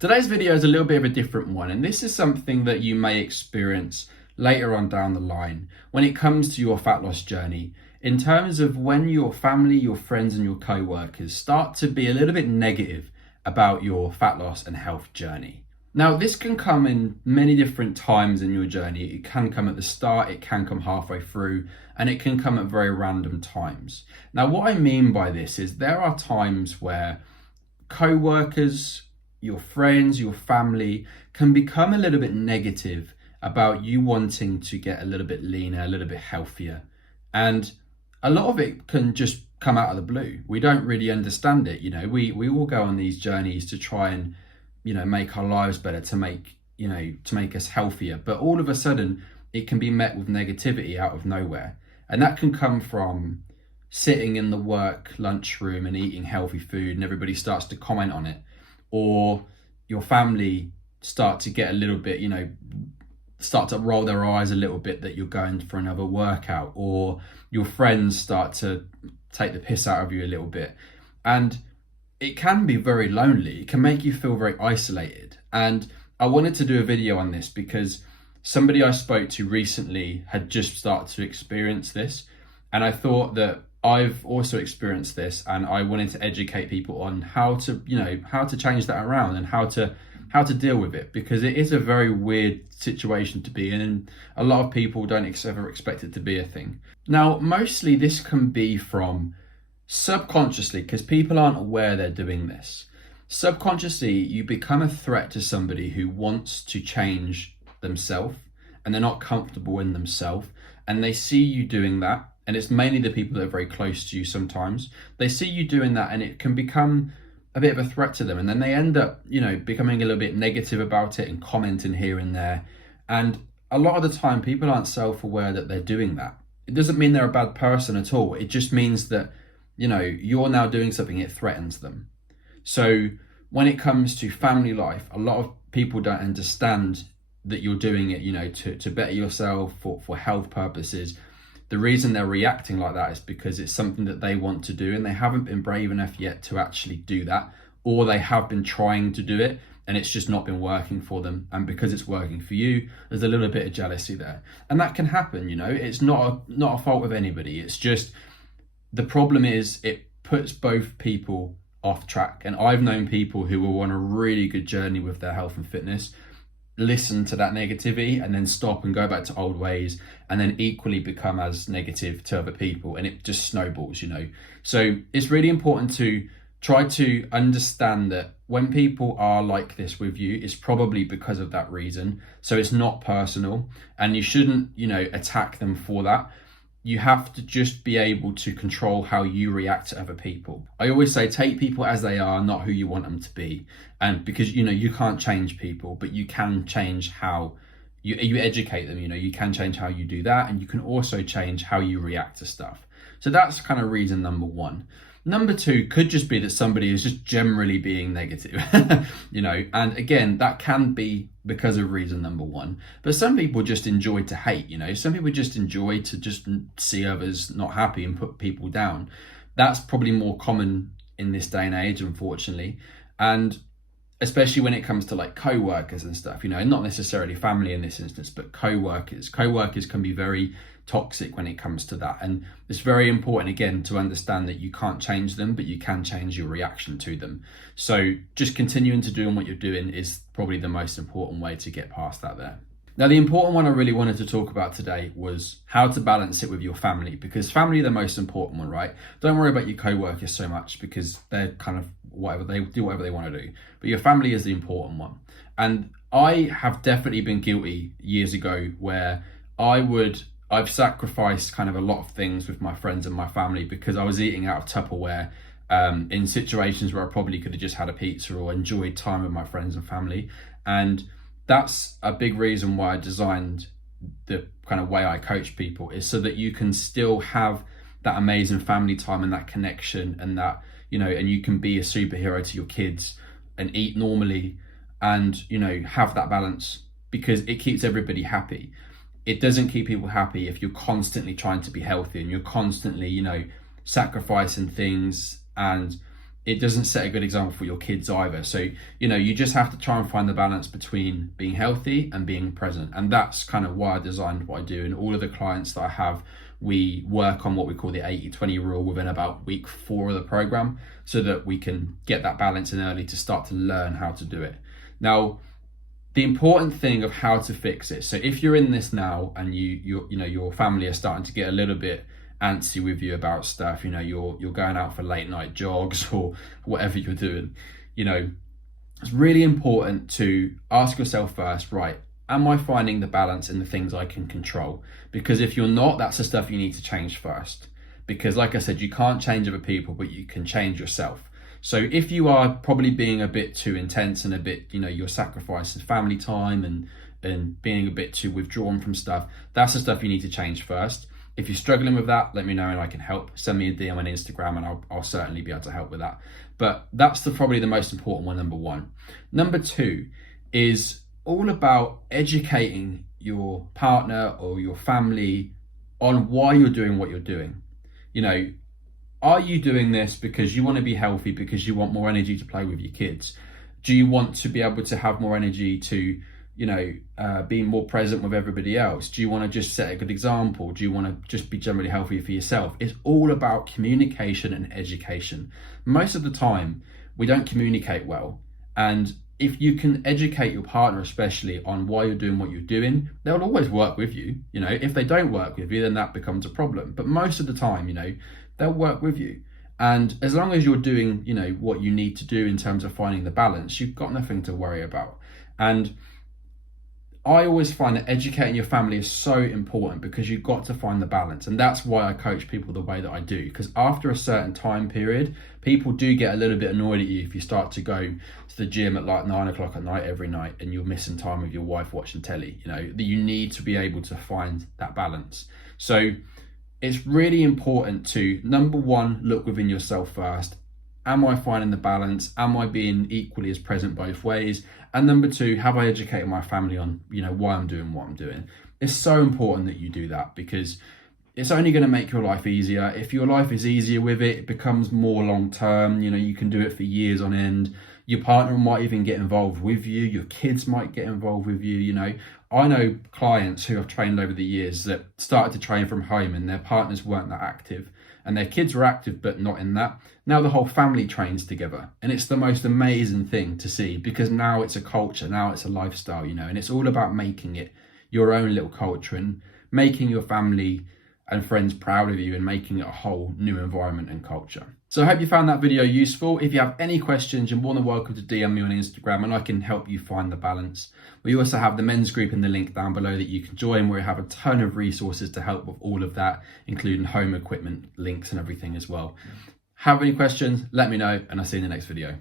Today's video is a little bit of a different one, and this is something that you may experience later on down the line when it comes to your fat loss journey, in terms of when your family, your friends, and your co-workers start to be a little bit negative about your fat loss and health journey. Now, this can come in many different times in your journey. It can come at the start, it can come halfway through, and it can come at very random times. Now, what I mean by this is there are times where co-workers, your friends, your family can become a little bit negative about you wanting to get a little bit leaner, a little bit healthier. And a lot of it can just come out of the blue. We don't really understand it. We all go on these journeys to try and, make our lives better, to make us healthier. But all of a sudden, it can be met with negativity out of nowhere. And that can come from sitting in the work lunchroom and eating healthy food, and everybody starts to comment on it. Or your family start to get a little bit, start to roll their eyes a little bit that you're going for another workout, or your friends start to take the piss out of you a little bit. And it can be very lonely. It can make you feel very isolated. And I wanted to do a video on this because somebody I spoke to recently had just started to experience this. And I thought that I've also experienced this, and I wanted to educate people on how to change that around and how to deal with it, because it is a very weird situation to be in, and a lot of people don't ever expect it to be a thing. Now, mostly this can be from subconsciously, because people aren't aware they're doing this. Subconsciously, you become a threat to somebody who wants to change themselves, and they're not comfortable in themselves, and they see you doing that. And it's mainly the people that are very close to you sometimes. They see you doing that and it can become a bit of a threat to them. And then they end up, becoming a little bit negative about it and commenting here and there. And a lot of the time, people aren't self-aware that they're doing that. It doesn't mean they're a bad person at all. It just means that, you're now doing something, it threatens them. So when it comes to family life, a lot of people don't understand that you're doing it, to better yourself for health purposes. The reason they're reacting like that is because it's something that they want to do and they haven't been brave enough yet to actually do that, or they have been trying to do it and it's just not been working for them. And because it's working for you, there's a little bit of jealousy there. And that can happen, it's not a fault of anybody. It's just the problem is it puts both people off track. And I've known people who were on a really good journey with their health and fitness listen to that negativity and then stop and go back to old ways, and then equally become as negative to other people, and it just snowballs. So it's really important to try to understand that when people are like this with you, it's probably because of that reason. So it's not personal, and you shouldn't attack them for that. You have to just be able to control how you react to other people. I always say, take people as they are, not who you want them to be. And because, you can't change people, but you can change how you educate them. You can change how you do that. And you can also change how you react to stuff. So that's kind of reason number one. Number two could just be that somebody is just generally being negative, and again, that can be because of reason number one. But some people just enjoy to hate, some people just enjoy to just see others not happy and put people down. That's probably more common in this day and age, unfortunately. And especially when it comes to like co-workers and stuff, not necessarily family in this instance, but co-workers. Co-workers can be very toxic when it comes to that. And it's very important, again, to understand that you can't change them, but you can change your reaction to them. So just continuing to do what you're doing is probably the most important way to get past that there. Now, the important one I really wanted to talk about today was how to balance it with your family, because family are the most important one, right? Don't worry about your co-workers so much, because they're kind of whatever they want to do. But your family is the important one. And I have definitely been guilty years ago where I've sacrificed kind of a lot of things with my friends and my family because I was eating out of Tupperware in situations where I probably could have just had a pizza or enjoyed time with my friends and family. And that's a big reason why I designed the kind of way I coach people, is so that you can still have that amazing family time and that connection, and that, and you can be a superhero to your kids and eat normally and, have that balance, because it keeps everybody happy. It doesn't keep people happy if you're constantly trying to be healthy and you're constantly, sacrificing things and it doesn't set a good example for your kids either. So, you just have to try and find the balance between being healthy and being present. And that's kind of why I designed what I do. And all of the clients that I have, we work on what we call the 80-20 rule within about week 4 of the program, so that we can get that balance in early to start to learn how to do it. Now, the important thing of how to fix it. So if you're in this now and your family are starting to get a little bit antsy with you about stuff, you're going out for late night jogs or whatever you're doing, it's really important to ask yourself first, right, am I finding the balance in the things I can control? Because if you're not, that's the stuff you need to change first. Because like I said, you can't change other people, but you can change yourself. So if you are probably being a bit too intense and a bit, you're sacrificing family time and being a bit too withdrawn from stuff, that's the stuff you need to change first. If you're struggling with that, let me know and I can help. Send me a DM on Instagram and I'll certainly be able to help with that. But that's probably the most important one, number one. Number two is all about educating your partner or your family on why you're doing what you're doing. Are you doing this because you want to be healthy, because you want more energy to play with your kids? Do you want to be able to have more energy to, be more present with everybody else? Do you want to just set a good example? Do you want to just be generally healthy for yourself? It's all about communication and education. Most of the time, we don't communicate well. And if you can educate your partner, especially on why you're doing what you're doing, they'll always work with you. If they don't work with you, then that becomes a problem. But most of the time, they'll work with you. And as long as you're doing, what you need to do in terms of finding the balance, you've got nothing to worry about. And I always find that educating your family is so important, because you've got to find the balance. And that's why I coach people the way that I do, because after a certain time period, people do get a little bit annoyed at you if you start to go to the gym at like 9 o'clock at night every night and you're missing time with your wife watching telly. That you need to be able to find that balance. So it's really important to, number one, look within yourself first. Am I finding the balance? Am I being equally as present both ways? And number two, have I educated my family on, why I'm doing what I'm doing? It's so important that you do that, because it's only going to make your life easier. If your life is easier with it, it becomes more long term. You can do it for years on end. Your partner might even get involved with you. Your kids might get involved with you. I know clients who I've trained over the years that started to train from home and their partners weren't that active, and their kids were active but not in that. Now the whole family trains together, and it's the most amazing thing to see, because now it's a culture, now it's a lifestyle, and it's all about making it your own little culture and making your family and friends proud of you and making it a whole new environment and culture. So I hope you found that video useful. If you have any questions, you're more than welcome to DM me on Instagram and I can help you find the balance. We also have the men's group in the link down below that you can join, where we have a ton of resources to help with all of that, including home equipment links and everything as well. Have any questions, let me know, and I'll see you in the next video.